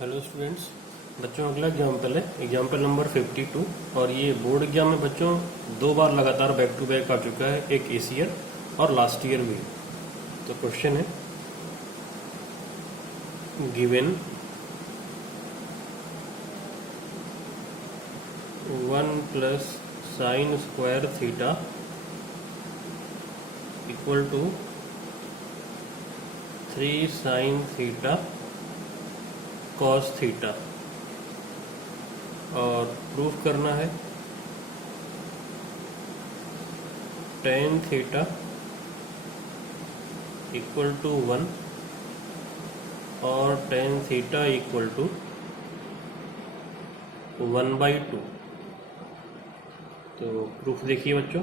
Hello students. बच्चों अगला example है एग्जाम्पल नंबर 52 और ये बोर्ड एग्जाम में बच्चों 2 बार लगातार बैक टू बैक आ चुका है, एक इस ईयर और लास्ट ईयर भी। तो क्वेश्चन है given 1 plus sine square theta equal to 3 sine theta cos theta और प्रूफ करना है tan थीटा इक्वल टू 1 और tan थीटा इक्वल टू 1/2। तो प्रूफ देखिए बच्चों,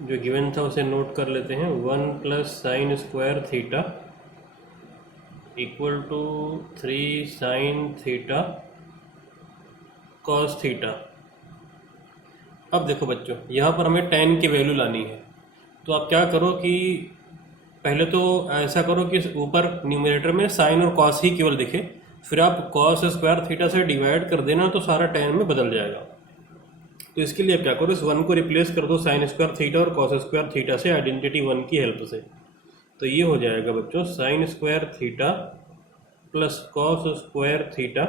जो गिवन था उसे नोट कर लेते हैं। 1 plus sine square theta equal to 3 sine theta cos theta. अब देखो बच्चों, यहाँ पर हमें tan की वैल्यू लानी है। तो आप क्या करो कि पहले तो ऐसा करो कि ऊपर न्यूमरेटर में साइन और कॉस ही केवल दिखे, फिर आप कॉस स्क्वायर थीटा से डिवाइड कर देना तो सारा tan में बदल जाएगा। तो इसके लिए आप क्या करो, इस 1 को रिप्लेस कर दो साइन स्क्वायर थीटा और कॉस स्क्वायर थीटा से आइडेंटिटी 1 की हेल्प से। तो ये हो जाएगा बच्चों sign square theta plus cos square theta.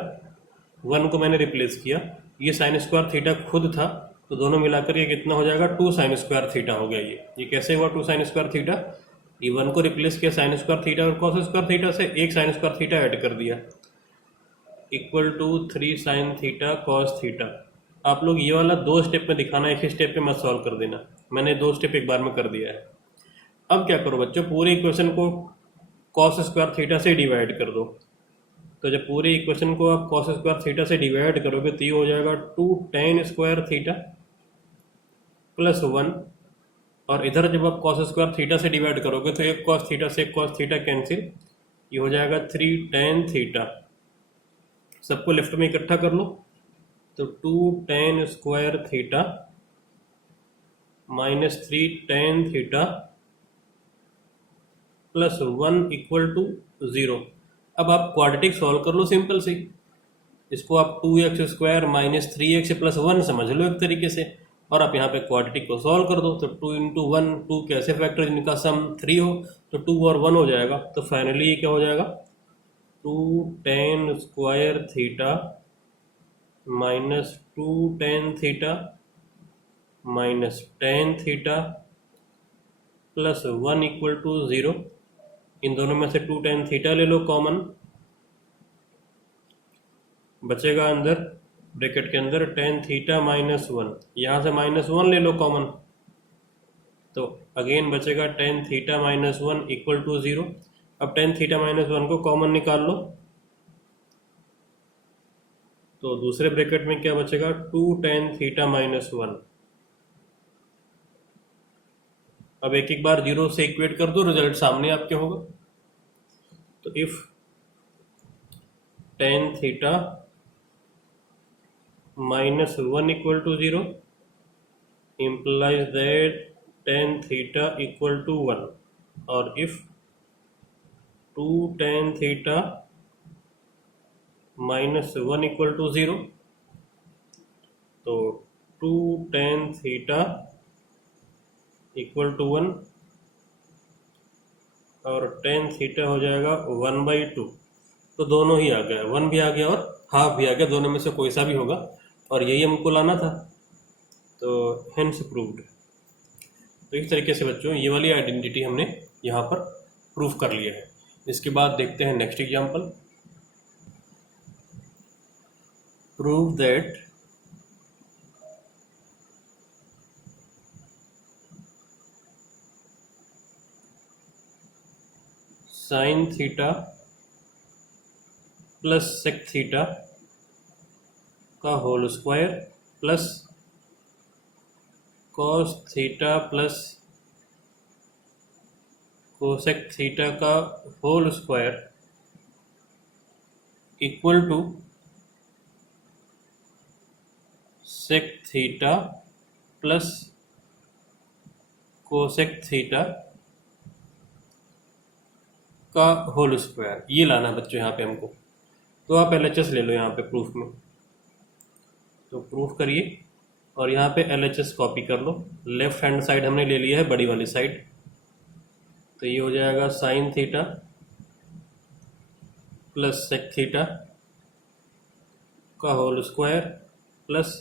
1 को मैंने रिप्लेस किया, ये साइन स्क्वायर थीटा खुद था, तो दोनों मिलाकर ये कितना हो जाएगा 2 साइन स्क्वायर थीटा हो गया। ये कैसे हुआ 2 साइन स्क्वायर थीटा? ये 1 को रिप्लेस किया साइन स्क्वायर थीटा और कॉस स्क्वायर थीटा से, एक साइन स्क्वायर थीटा ऐड कर दिया equal to 3 sine theta cos theta. आप लोग ये वाला 2 स्टेप में दिखाना, एक ही स्टेप पे मत सॉल्व कर देना। मैंने 2 स्टेप एक बार में कर दिया है। अब क्या करो बच्चों, पूरे इक्वेशन को कॉस स्क्वायर थीटा से डिवाइड कर दो। तो जब पूरे इक्वेशन को आप कॉस स्क्वायर थीटा से डिवाइड करोगे तो ये हो जाएगा 2 tan स्क्वायर थीटा प्लस 1, और इधर जब आप कॉस स्क्वायर थीटा से डिवाइड करोगे तो एक कॉस थीटा से एक कॉस थीटा कैंसिल, ये हो जाएगा 3 tan थीटा। सबको लेफ्ट में इकट्ठा कर लो, तो 2 tan square theta minus 3 tan theta plus 1 equal to 0। अब आप क्वाड्रेटिक सॉल्व कर लो सिंपल सी। इसको आप 2x square minus 3x plus 1 समझ लो एक तरीके से, और आप यहाँ पे क्वाड्रेटिक को सॉल्व कर दो। तो 2 इंटू 1, 2 कैसे फैक्टर जिनका सम 3 हो, तो 2 और 1 हो जाएगा। तो फाइनली ये क्या हो जाएगा 2 tan square theta minus 2 tan theta minus tan theta plus 1 equal to 0। इन दोनों में से 2 tan थीटा ले लो कॉमन, बचेगा अंदर ब्रैकेट के अंदर tan थीटा माइनस 1। यहाँ से माइनस 1 ले लो कॉमन, तो अगेन बचेगा tan theta minus 1 equal to 0। अब tan थीटा माइनस 1 को कॉमन निकाल लो, तो दूसरे ब्रैकेट में क्या बचेगा 2 tan थीटा माइनस 1। अब एक एक बार 0 से इक्वेट कर दो, रिजल्ट सामने आपके होगा। तो if tan theta minus 1 equal to 0 implies that tan theta equal to 1, or if 2 tan theta minus 1 equal to 0, तो 2 tan theta equal to 1 और tan theta हो जाएगा 1/2। तो दोनों ही आ गया, 1 भी आ गया और हाफ भी आ गया, दोनों में से कोई सा भी होगा, और यही हमको लाना था। तो हेंस प्रूव्ड। तो इस तरीके से बच्चों ये वाली आइडेंटिटी हमने यहाँ पर प्रूफ कर लिया है। इसके बाद देखते हैं next example. Prove that sine theta plus sec theta का whole square plus cos theta plus cosec theta का whole square equal to sec theta plus cosec theta का होल स्क्वायर, ये लाना है बच्चों यहाँ पे हमको। तो आप LHS ले लो यहाँ पे प्रूफ में, तो प्रूफ करिए और यहाँ पे LHS कॉपी कर लो। लेफ्ट हैंड साइड हमने ले लिया है, बड़ी वाली साइड, तो ये हो जाएगा sine theta plus sec theta का whole square plus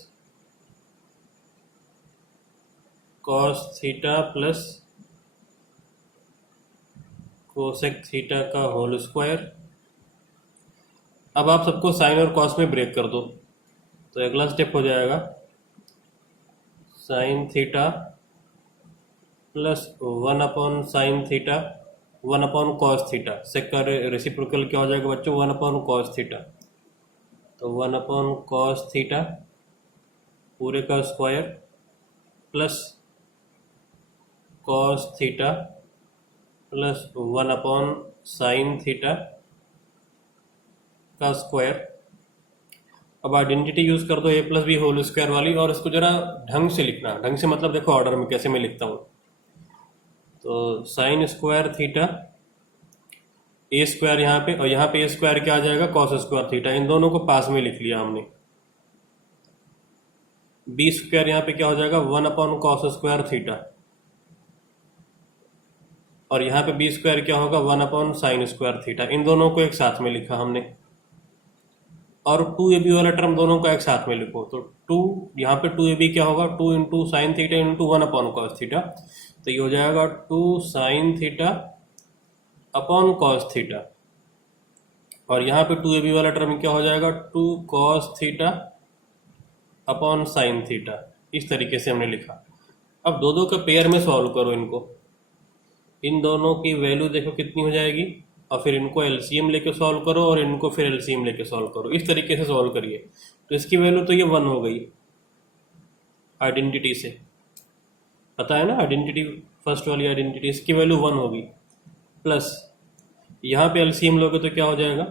cos theta plus cosec theta का होल स्क्वायर। अब आप सबको साइन और कॉस में ब्रेक कर दो, तो अगला स्टेप हो जाएगा sine theta plus 1 upon sine theta 1 upon cos theta. Sec का रेसिप्रोकल क्या हो जाएगा बच्चों, 1 अपॉन कॉस थीटा, तो 1 अपॉन कॉस थीटा पूरे का square plus cos theta plus 1 upon sine theta का स्क्वायर। अब आइडेंटिटी यूज कर दो ए प्लस बी होल स्क्वायर वाली, और इसको जरा ढंग से लिखना। ढंग से मतलब देखो ऑर्डर में कैसे मैं लिखता हूँ। तो साइन स्क्वायर थीटा ए स्क्वायर यहाँ पे, और यहाँ पे ए स्क्वायर क्या आ जाएगा, कॉस स्क्वायर थीटा। इन दोनों को पास में लिख लिया हमने। बी स्क्वायर यहाँ पे क्या हो जाएगा, 1 अपॉन कॉस स्क्वायर थीटा, और यहाँ पे बी स्क्वायर क्या होगा, 1 अपॉन साइन स्क्वायर थीटा। इन दोनों को एक साथ में लिखा हमने, और 2ab वाला टर्म दोनों को एक साथ में लिखो। तो 2 यहाँ पे 2ab क्या होगा, 2 into sine theta into 1 upon cos theta, तो ये हो जाएगा 2 sine theta upon cos theta. और यहाँ पे 2ab वाला टर्म क्या हो जाएगा, 2 cos theta upon sine theta. इस तरीके से हमने लिखा। अब दो दो के पेयर में सॉल्व करो इनको। इन दोनों की वैल्यू देखो कितनी हो जाएगी, और फिर इनको एलसीएम लेके सॉल्व करो, और इनको फिर एलसीएम लेके सॉल्व करो। इस तरीके से सॉल्व करिए। तो इसकी वैल्यू तो ये 1 हो गई आइडेंटिटी से, पता है ना, आइडेंटिटी फर्स्ट वाली आइडेंटिटी, इसकी वैल्यू 1 होगी। प्लस यहाँ पे एलसीएम लोगे तो क्या हो जाएगा,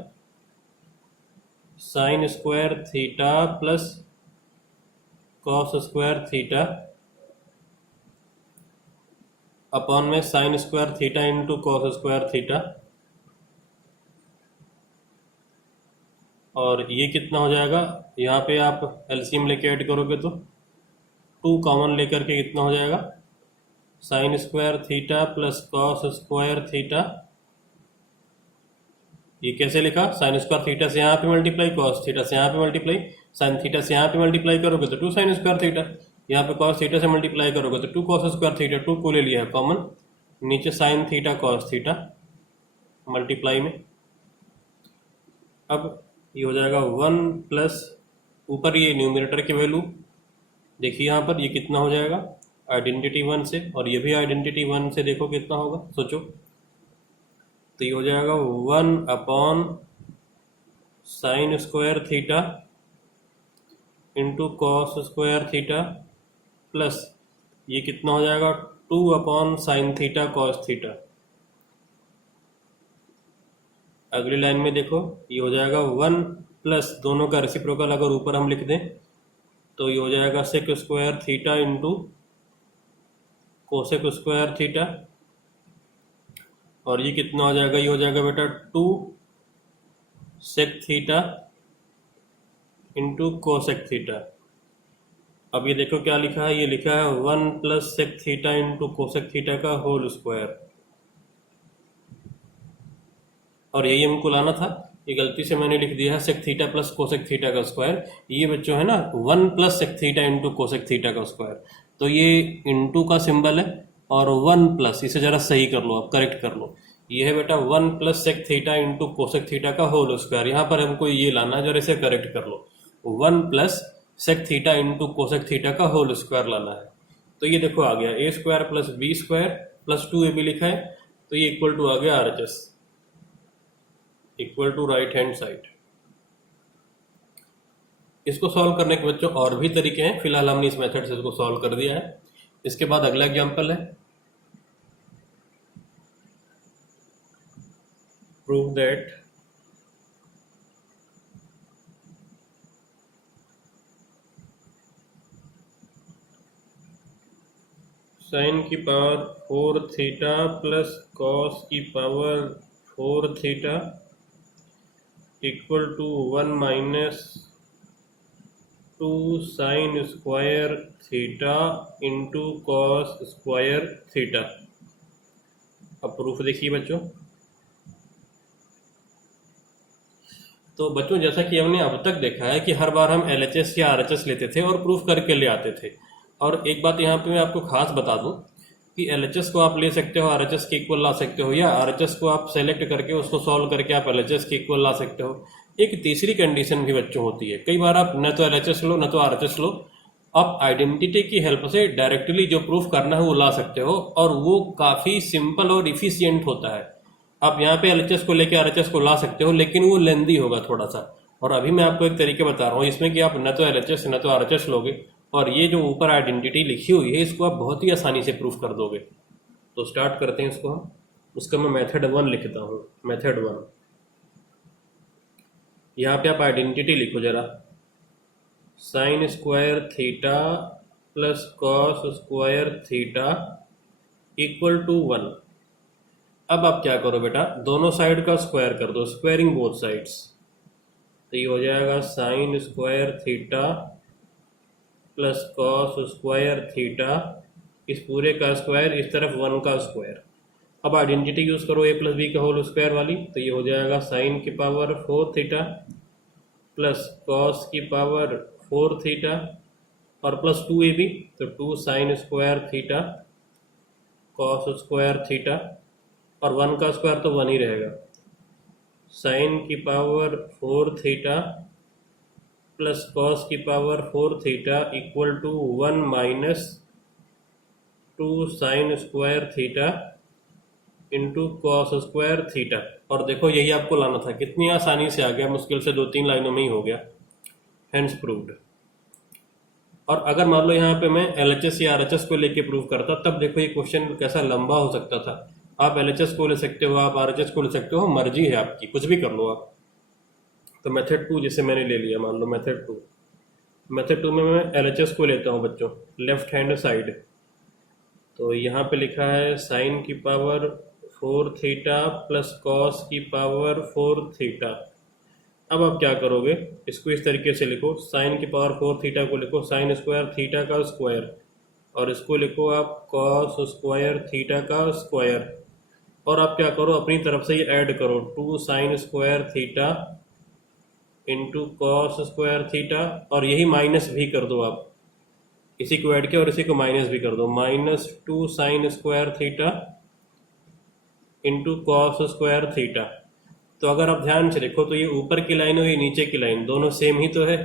sine square theta plus cos square theta upon में sine square theta into cos square theta. और ये कितना हो जाएगा, यहाँ पे आप एलसीएम लेके ऐड करोगे तो 2 कॉमन लेकर के कितना हो जाएगा, sine square theta plus cos square theta. ये कैसे लिखा, साइन स्क्वायर थीटा से यहाँ पे मल्टीप्लाई, कॉस थीटा से यहाँ पे मल्टीप्लाई, साइन थीटा से यहाँ पे मल्टीप्लाई करोगे तो 2 साइन स्क्वायर थीटा, यहाँ पे कॉस थीटा से मल्टीप्लाई करोगे तो 2 कॉस स्क्वायर थीटा। 2 को ले लिया है कॉमन, नीचे sign theta cos theta multiply में। अब ये हो जाएगा 1 प्लस ऊपर ये न्यूमरेटर की वैल्यू देखिए यहाँ पर, ये कितना हो जाएगा आइडेंटिटी 1 से, और ये भी आइडेंटिटी 1 से, देखो कितना होगा सोचो। तो ये हो जाएगा 1 upon sign square theta into cos square theta plus ये कितना हो जाएगा 2 upon sine theta cos theta. अगली लाइन में देखो ये हो जाएगा 1 प्लस दोनों का रेसिप्रोकल अगर ऊपर हम लिख दें तो ये हो जाएगा sec square theta into cosec square theta, और ये कितना हो जाएगा, ये हो जाएगा बेटा 2 sec theta into cosec theta. अब ये देखो क्या लिखा है, ये लिखा है 1 plus sec theta into cosec theta का होल स्क्वायर, और यही हमको लाना था। ये गलती से मैंने लिख दिया है sec theta plus cosec theta का स्क्वायर। ये बच्चों है ना 1 plus sec theta into cosec theta का स्क्वायर, तो ये इंटू का सिंबल है, और 1 प्लस, इसे जरा सही कर लो, अब करेक्ट कर लो। ये है बेटा 1 plus sec theta into cosec theta का होल स्क्वायर। यहाँ पर हमको ये लाना है, जरा इसे करेक्ट कर लो। 1 plus sec theta into cosec theta का होल स्क्वायर लाना है। तो ये देखो आ गया A square plus B square plus 2ab लिखा है, तो ये इक्वल टू आ गया RHS, equal to right hand side. इसको सॉल्व करने के बच्चों और भी तरीके हैं, फिलहाल हमने इस मेथड से इसको सॉल्व कर दिया है। इसके बाद अगला एग्जांपल है, प्रूव दैट साइन की पावर 4 थीटा प्लस कॉस की power 4 theta equal to 1 minus 2 sine square theta into cos square theta. अब प्रूफ देखिए बच्चों। तो बच्चों जैसा कि हमने अब तक देखा है कि हर बार हम LHS या RHS लेते थे और प्रूफ करके ले आते थे। और एक बात यहाँ पे मैं आपको खास बता दूं कि LHS को आप ले सकते हो RHS के इक्वल ला सकते हो, या RHS को आप सेलेक्ट करके उसको सॉल्व करके आप LHS के इक्वल ला सकते हो। एक तीसरी कंडीशन भी बच्चों होती है, कई बार आप न तो LHS लो न तो RHS लो, आप आइडेंटिटी की हेल्प से डायरेक्टली जो प्रूफ करना है वो ला सकते हो, और वो काफ़ी सिंपल और इफिशियंट होता है। आप यहाँ पे LHS को लेके RHS को ला सकते हो, लेकिन वो लेंदी होगा थोड़ा सा। और अभी मैं आपको एक तरीके बता रहा हूँ इसमें कि आप न तो LHS न तो RHS लोगे, और ये जो ऊपर आइडेंटिटी लिखी हुई है इसको आप बहुत ही आसानी से प्रूफ कर दोगे। तो स्टार्ट करते हैं इसको हम। उसका मैं मेथड 1 लिखता हूँ। मेथड 1, यहाँ पे आप आइडेंटिटी लिखो जरा। Sine square theta plus cos square theta equal to 1। अब आप क्या करो बेटा, दोनों साइड का स्क्वायर कर दो, स्क्वायरिंग बोथ साइड्स। तो ये हो जाएगा sine square theta plus cos square theta, इस पूरे का स्क्वायर, इस तरफ 1 का स्क्वायर। अब आइडेंटिटी यूज करो a प्लस बी का होल स्क्वायर वाली, तो ये हो जाएगा साइन की पावर 4 थीटा प्लस कॉस की पावर 4 थीटा और प्लस 2ab, तो 2 sine square theta cos square theta, और 1 का स्क्वायर तो 1 ही रहेगा। साइन की पावर 4 थीटा प्लस कॉस की power 4 theta equal to 1 minus 2 sine square theta into cos square theta. और देखो यही आपको लाना था, कितनी आसानी से आ गया, मुश्किल से 2-3 लाइनों में ही हो गया। Hence proved. और अगर मान लो यहाँ पे मैं LHS या RHS को लेके प्रूव करता, तब देखो ये क्वेश्चन कैसा लंबा हो सकता था। आप LHS को ले सकते हो, आप RHS को ले सकते हो, मर्जी है आपकी, कुछ भी कर लो आप। तो मेथड 2 जिसे मैंने ले लिया, मान लो मेथड 2। मेथड 2 में मैं LHS को लेता हूँ बच्चों, लेफ्ट हैंड साइड। तो यहाँ पे लिखा है साइन की पावर 4 थीटा प्लस कॉस की पावर 4 थीटा। अब आप क्या करोगे, इसको इस तरीके से लिखो, साइन की पावर 4 थीटा को लिखो साइन स्क्वायर थीटा का स्क्वायर, और इसको लिखो आप कॉस स्क्वायर थीटा का स्क्वायर। और आप क्या करो, अपनी तरफ से ये ऐड करो, 2 sine square theta into cos square theta, और यही माइनस भी कर दो आप, इसी को ऐड किया और इसी को माइनस भी कर दो, minus 2 sine square theta into cos square theta. तो अगर आप ध्यान से देखो तो ये ऊपर की लाइन और ये नीचे की लाइन दोनों सेम ही तो है,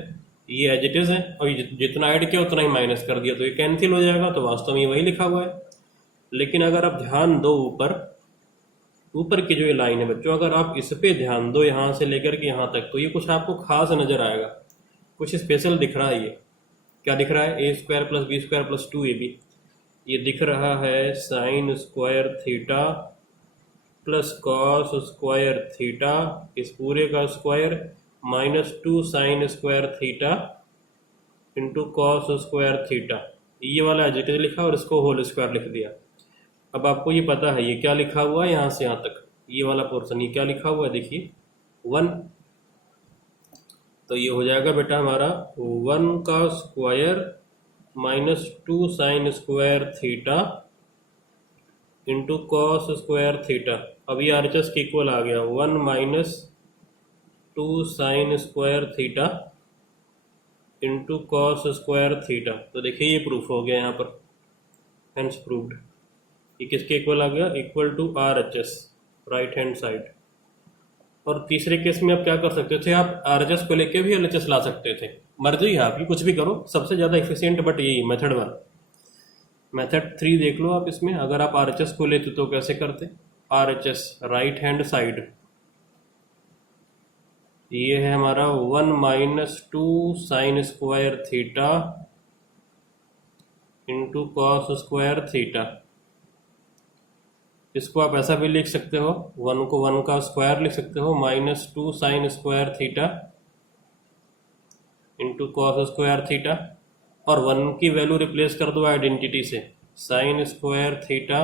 ये एज इट इज है, और ये जितना ऐड किया उतना ही माइनस कर दिया, तो ये कैंसिल हो जाएगा। तो वास्तव में ये वही लिखा हुआ है। लेकिन अगर आप ध्यान दो ऊपर की जो ये लाइन है बच्चों, अगर आप इस पे ध्यान दो यहाँ से लेकर के यहाँ तक, तो ये कुछ आपको खास नजर आएगा, कुछ स्पेशल दिख रहा है। ये क्या दिख रहा है, A square plus B square plus 2ab। ये दिख रहा है sine square theta plus cos square theta, इस पूरे का square, minus 2 sine square theta into cos square theta. ये वाला एज इट इज लिखा और इसको होल स्क्वायर लिख दिया। अब आपको ये पता है ये क्या लिखा हुआ है, यहाँ से यहाँ तक ये वाला पोर्शन, ये क्या लिखा हुआ है, देखिए 1। तो ये हो जाएगा बेटा हमारा 1 का square minus 2 sine square theta into cos square theta. अब ये RHS के इक्वल आ गया, 1 minus 2 sine square theta into cos square theta. तो देखिए ये प्रूफ हो गया यहाँ पर, हेंस प्रूव्ड। ये किसके इक्वल आ गया, equal to RHS, right hand side. और तीसरे केस में आप क्या कर सकते थे, आप RHS को लेके भी LHS ला सकते थे, मर्जी है आपकी, कुछ भी करो, सबसे ज़्यादा एफिशिएंट बट यही मेथड 1। मेथड 3 देख लो आप इसमें, अगर आप RHS को लेते तो कैसे करते। RHS राइट हैंड साइड, ये है हमारा 1 minus 2 sine square theta into cos square theta. इसको आप ऐसा भी लिख सकते हो, 1 को 1 का स्क्वायर लिख सकते हो, minus 2 sine square theta into cos square theta, और 1 की वैल्यू रिप्लेस कर दो आइडेंटिटी से, sign square theta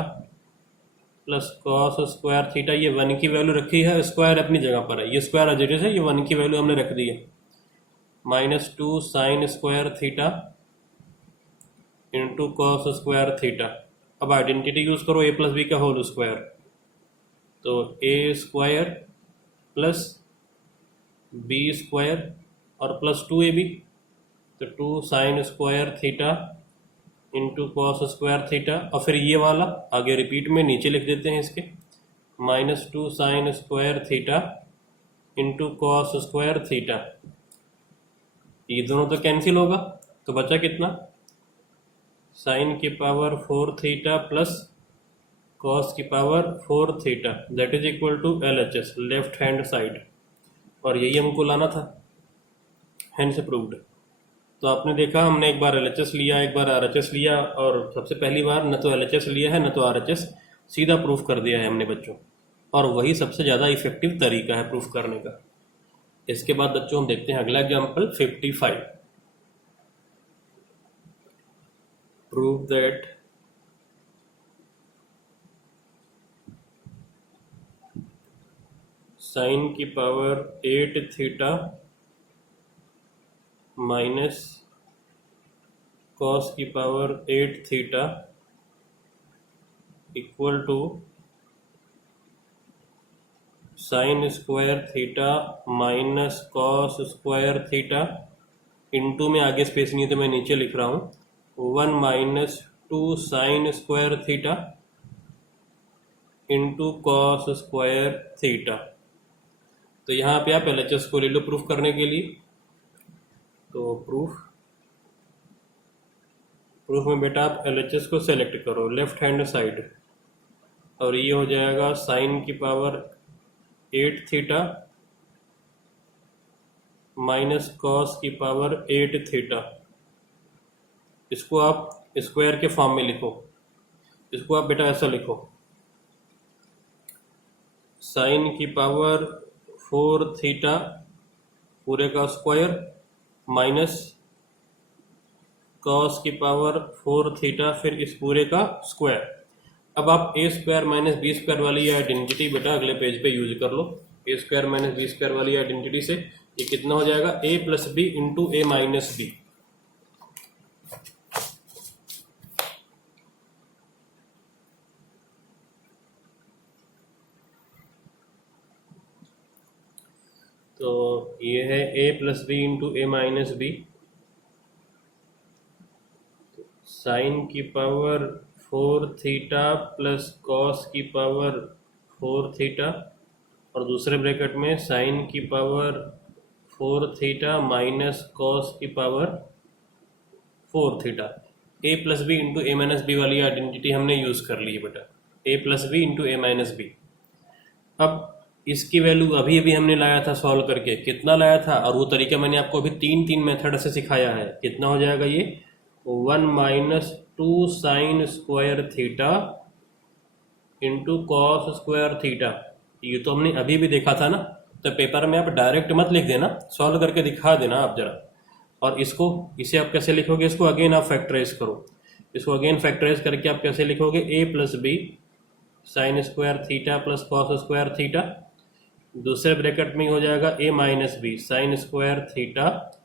plus cos square theta, ये 1 की वैल्यू रखी है, स्क्वायर अपनी जगह पर है, ये स्क्वायर एज इट इज है, ये 1 की वैल्यू हमने रख दी है। -2 sine square theta into cos square theta. अब आइडेंटिटी यूज करो a प्लस बी का होल स्क्वायर, तो a square plus B square और प्लस 2ab, तो 2 sine square theta into cos square theta, और फिर ये वाला आगे रिपीट में नीचे लिख देते हैं इसके, -2 sine square theta into cos square theta. ये दोनों तो कैंसिल होगा, तो बचा कितना, साइन की पावर 4 थीटा प्लस कॉस की power 4 theta, that is equal to LHS, left hand side, और यही हमको लाना था, हैंड्स प्रूव्ड। तो आपने देखा हमने एक बार LHS लिया, एक बार RHS लिया, और सबसे पहली बार न तो LHS लिया है न तो RHS, सीधा प्रूफ कर दिया है हमने बच्चों, और वही सबसे ज़्यादा इफेक्टिव तरीका है प्रूफ करने का। इसके बाद बच्चों हम देखते हैं अगला एग्जाम्पल 55। प्रूव दैट साइन की पावर 8 थीटा माइनस कॉस की power 8 theta equal to sine square theta minus cos square theta, into में आगे स्पेस नहीं है तो मैं नीचे लिख रहा हूँ, 1 - 2 sine square theta into cos square theta. तो यहाँ पे आप LHS को ले लो प्रूफ करने के लिए। तो प्रूफ में बेटा आप LHS को सेलेक्ट करो लेफ्ट हैंड साइड, और ये हो जाएगा साइन की पावर 8 थीटा माइनस कॉस की पावर 8 थीटा। इसको आप स्क्वायर के फॉर्म में लिखो, इसको आप बेटा ऐसा लिखो, साइन की पावर 4 थीटा पूरे का स्क्वायर माइनस कॉस की पावर 4 थीटा, फिर इस पूरे का स्क्वायर। अब आप a square minus B square वाली आइडेंटिटी बेटा अगले पेज पे यूज कर लो। a square minus B square वाली आइडेंटिटी से ये कितना हो जाएगा, a plus B into A minus B. तो ये है a plus B into A minus B, sine की पावर 4 थीटा प्लस कॉस की पावर 4 थीटा, और दूसरे ब्रैकेट में साइन की पावर 4 थीटा माइनस कॉस की power 4 theta. a plus B into A minus B वाली आइडेंटिटी हमने यूज़ कर ली है बेटा, a plus B into A minus B. अब इसकी वैल्यू अभी अभी हमने लाया था सॉल्व करके, कितना लाया था, और वो तरीका मैंने आपको अभी तीन मेथड से सिखाया है। कितना हो जाएगा ये, 1 - 2 sine square theta into cos square theta. ये तो हमने अभी भी देखा था ना, तो पेपर में आप डायरेक्ट मत लिख देना, सॉल्व करके दिखा देना आप जरा। और इसे आप कैसे लिखोगे, इसको अगेन आप फैक्टराइज करो, इसको अगेन फैक्टराइज करके आप कैसे लिखोगे, a plus B sine square theta plus cos square theta, दूसरे ब्रैकेट में हो जाएगा a minus B sine square theta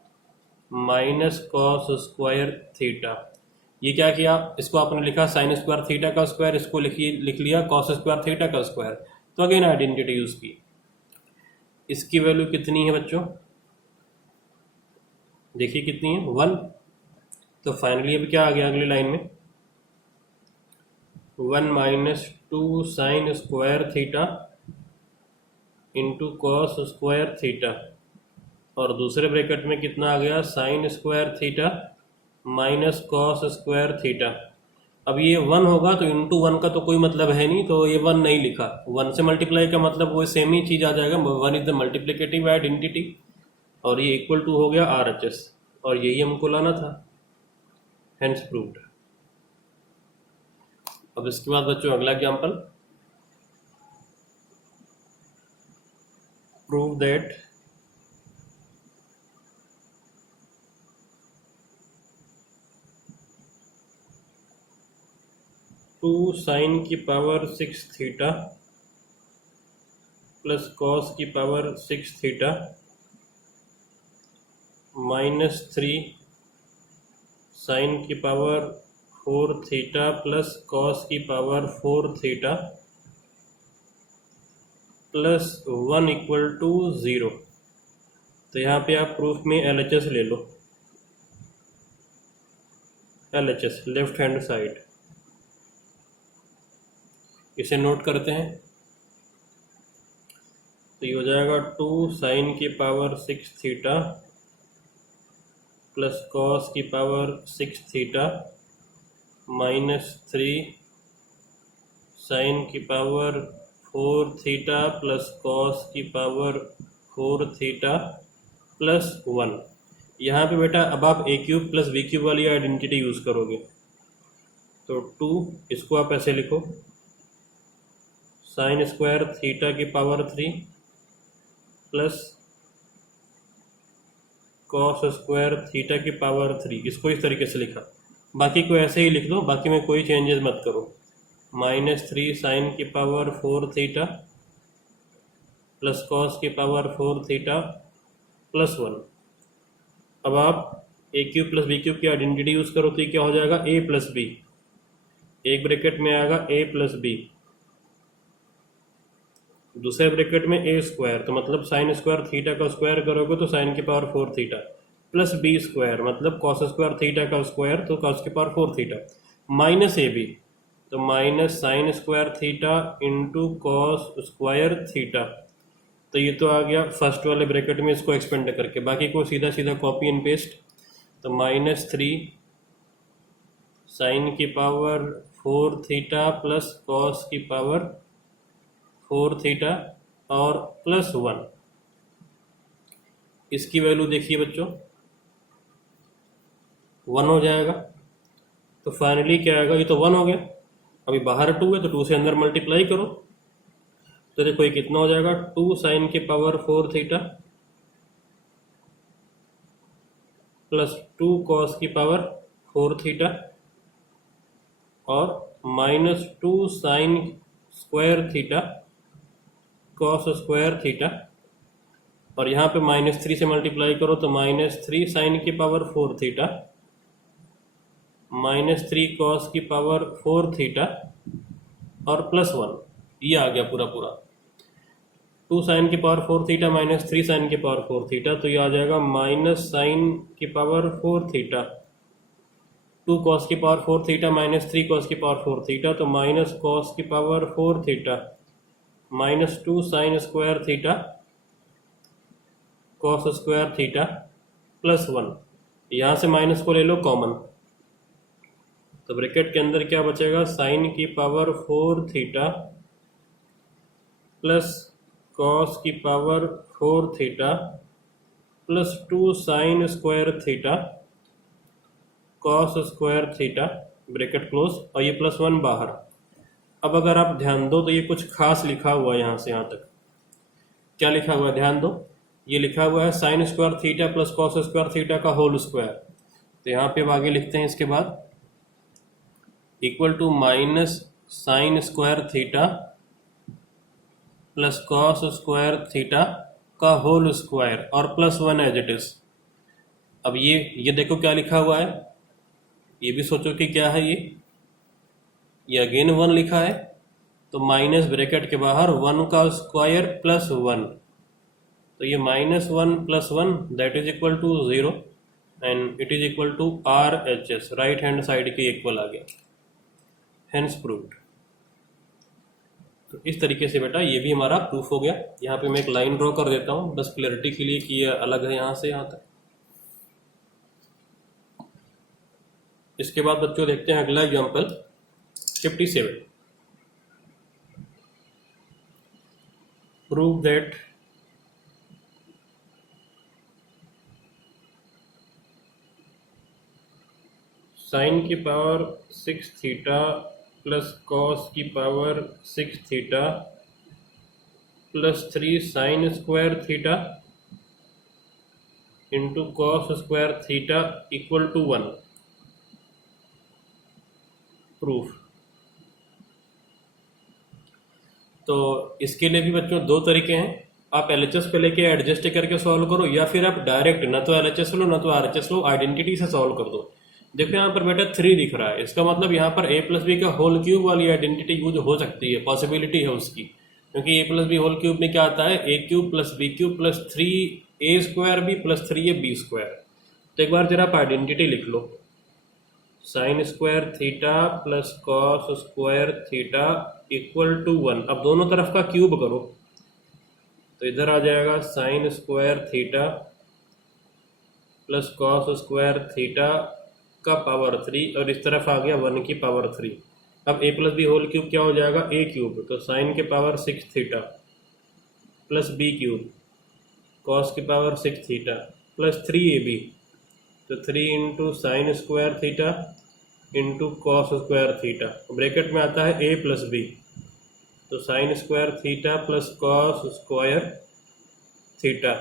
minus cos square theta. ये क्या किया, इसको आपने लिखा साइन स्क्वायर थीटा का स्क्वायर, इसको लिख लिया कॉस स्क्वायर थीटा का स्क्वायर, तो अगेन आइडेंटिटी यूज की। इसकी वैल्यू कितनी है बच्चों, देखिए कितनी है, 1। तो फाइनली अब क्या आ गया अगली लाइन में, 1 - 2 sine square theta into cos square theta, और दूसरे ब्रैकेट में कितना आ गया, sign square theta minus cos square theta. अब ये 1 होगा तो इंटू 1 का तो कोई मतलब है नहीं, तो ये 1 नहीं लिखा, 1 से मल्टीप्लाई का मतलब वो सेम ही चीज़ आ जाएगा, 1 इज द मल्टीप्लिकेटिव आइडेंटिटी, और ये इक्वल टू हो गया RHS, और यही हमको लाना था, हेंस प्रूव्ड। अब इसके बाद बच्चों अगला एग्जांपल, प्रूव दैट 2 साइन की पावर 6 थीटा प्लस कॉस की पावर 6 थीटा माइनस 3 साइन की पावर 4 थीटा प्लस कॉस की power 4 theta plus 1 equal to 0। तो यहाँ पे आप प्रूफ में LHS ले लो, LHS लेफ्ट हैंड साइड, इसे नोट करते हैं। तो ये हो जाएगा 2 साइन की पावर 6 थीटा प्लस कॉस की पावर 6 थीटा माइनस 3 साइन की पावर 4 थीटा प्लस कॉस की पावर 4 थीटा प्लस 1। यहाँ पे बेटा अब आप a cube plus b cube वाली आइडेंटिटी यूज़ करोगे। तो 2 इसको आप ऐसे लिखो, साइन स्क्वायर थीटा की power 3 plus cos square theta की पावर 3, इसको इस तरीके से लिखा। बाकी को ऐसे ही लिख दो, बाकी में कोई चेंजेस मत करो। माइनस 3 साइन की पावर 4 थीटा प्लस कॉस की पावर 4 थीटा प्लस 1। अब आप A cube plus B cube की आइडेंटिटी यूज़ करो तो ये क्या हो जाएगा, ए प्लस बी, एक ब्रैकेट में आएगा ए प्लस बी, दूसरे ब्रैकेट में ए स्क्वायर, तो मतलब साइन स्क्वायर थीटा का स्क्वायर करोगे तो साइन की power 4 theta plus B square, मतलब कॉस स्क्वायर थीटा का स्क्वायर तो कॉस की power 4 theta minus A B, तो minus sine square theta into cos square theta. तो ये तो आ गया फर्स्ट वाले ब्रैकेट में, इसको एक्सपेंड करके बाकी को सीधा सीधा कॉपी एंड पेस्ट। तो माइनस 3 साइन की पावर 4 थीटा प्लस कॉस की पावर 4 थीटा और प्लस 1, इसकी वैल्यू देखिए बच्चों 1 हो जाएगा। तो फाइनली क्या आएगा, ये तो 1 हो गया, अभी बाहर 2 है तो 2 से अंदर मल्टीप्लाई करो। तो देखो ये कितना हो जाएगा, 2 साइन की पावर 4 थीटा प्लस 2 कॉस की पावर 4 थीटा और minus 2 sine square theta cos square theta, और यहाँ पे माइनस 3 से मल्टीप्लाई करो तो माइनस 3 साइन की पावर 4 थीटा माइनस 3 कॉस की पावर 4 थीटा और प्लस 1, ये आ गया पूरा पूरा। 2 साइन की पावर 4 थीटा माइनस 3 साइन की पावर 4 थीटा, तो ये आ जाएगा माइनस साइन की पावर 4 थीटा, 2 कॉस की पावर 4 थीटा माइनस 3 कॉस की पावर 4 थीटा, तो माइनस कॉस की power 4 theta minus 2 sine square theta cos square theta plus 1। यहाँ से माइनस को ले लो कॉमन, तो ब्रैकेट के अंदर क्या बचेगा, साइन की पावर 4 थीटा प्लस कॉस की power 4 theta plus 2 sine square theta cos square theta, bracket close, और ये प्लस 1 बाहर। अब अगर आप ध्यान दो तो ये कुछ खास लिखा हुआ है, यहाँ से यहाँ तक क्या लिखा हुआ है ध्यान दो, ये लिखा हुआ है sine square theta plus cos square theta का होल स्क्वायर। तो यहाँ पे अब आगे लिखते हैं इसके बाद equal to minus sine square theta plus cos square theta का होल स्क्वायर और प्लस 1 एज इट इज। अब ये देखो क्या लिखा हुआ है, ये भी सोचो कि क्या है ये अगेन 1 लिखा है, तो माइनस ब्रैकेट के बाहर 1 का स्क्वायर प्लस 1, तो ये minus 1 plus 1 that is equal to 0 and it is equal to RHS, right hand side के इक्वल आ गया, हेंस प्रूव्ड। तो इस तरीके से बेटा ये भी हमारा प्रूफ हो गया। यहाँ पे मैं एक लाइन ड्रॉ कर देता हूँ बस क्लैरिटी के लिए कि ये अलग है यहाँ से यहाँ तक। इसके बाद बच्चों देखते हैं अगला एग्जाम्पल 57। प्रूव दैट साइन की पावर 6 थीटा प्लस कॉस की power 6 theta plus 3 sine square theta into cos square theta equal to 1। Proof तो इसके लिए भी बच्चों दो तरीके हैं, आप एलएचएस को लेके एडजस्ट करके सॉल्व करो, या फिर आप डायरेक्ट ना तो एलएचएस लो ना तो आरएचएस लो, आइडेंटिटी से सॉल्व कर दो। देखो यहाँ पर बेटा 3 दिख रहा है, इसका मतलब यहाँ पर a प्लस बी का होल क्यूब वाली आइडेंटिटी यूज हो सकती है, पॉसिबिलिटी है उसकी, क्योंकि a plus B whole cube में क्या आता है, a cube plus B cube plus 3a square B plus 3ab square. तो एक बार जरा आप आइडेंटिटी लिख लो, sine square theta plus cos square theta equal to 1। अब दोनों तरफ का क्यूब करो, तो इधर आ जाएगा sine square theta plus cos square theta का पावर 3, और इस तरफ आ गया 1 की पावर 3। अब a plus B whole cube क्या हो जाएगा, a क्यूब, तो साइन के power 6 theta plus B cube cos की पावर 6 थीटा प्लस 3ab, तो 3 into sine square theta into cos square theta, bracket में आता है a प्लस बी, तो sine square theta plus cos square theta,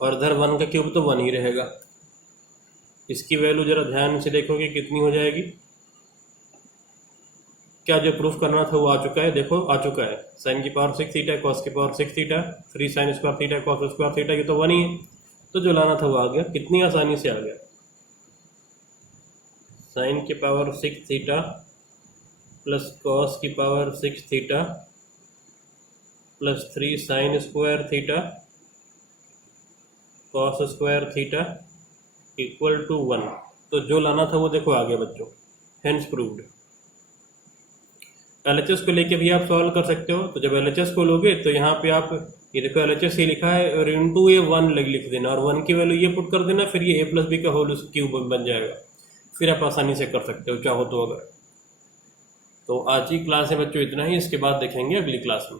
और इधर 1 का क्यूब तो 1 ही रहेगा। इसकी वैल्यू जरा ध्यान से देखोगे कितनी हो जाएगी। क्या जो प्रूफ करना था वो आ चुका है, देखो आ चुका है, साइन की पावर 6 थीटा कॉस की power 6 theta 3 sine square theta cos square theta, ये तो 1 ही है, तो जो लाना था वो आ गया। कितनी आसानी से आ गया, साइन की पावर 6 थीटा प्लस कॉस की power 6 theta plus 3 sine square theta cos square theta equal to 1। तो जो लाना था वो देखो आ गया बच्चों, हेंस प्रूव्ड। एलएचएस को लेके भी आप सॉल्व कर सकते हो, तो जब एलएचएस को लोगे तो यहाँ पे आप ये देखो एलएचएस ही लिखा है, और इंटू ये 1 लिख देना, और 1 की वैल्यू ये पुट कर देना, फिर ये a प्लस बी का होल क्यूब बन जाएगा, फिर आप आसानी से कर सकते हो चाहो तो। अगर तो आज की क्लास है बच्चों इतना ही, इसके बाद देखेंगे अगली क्लास में।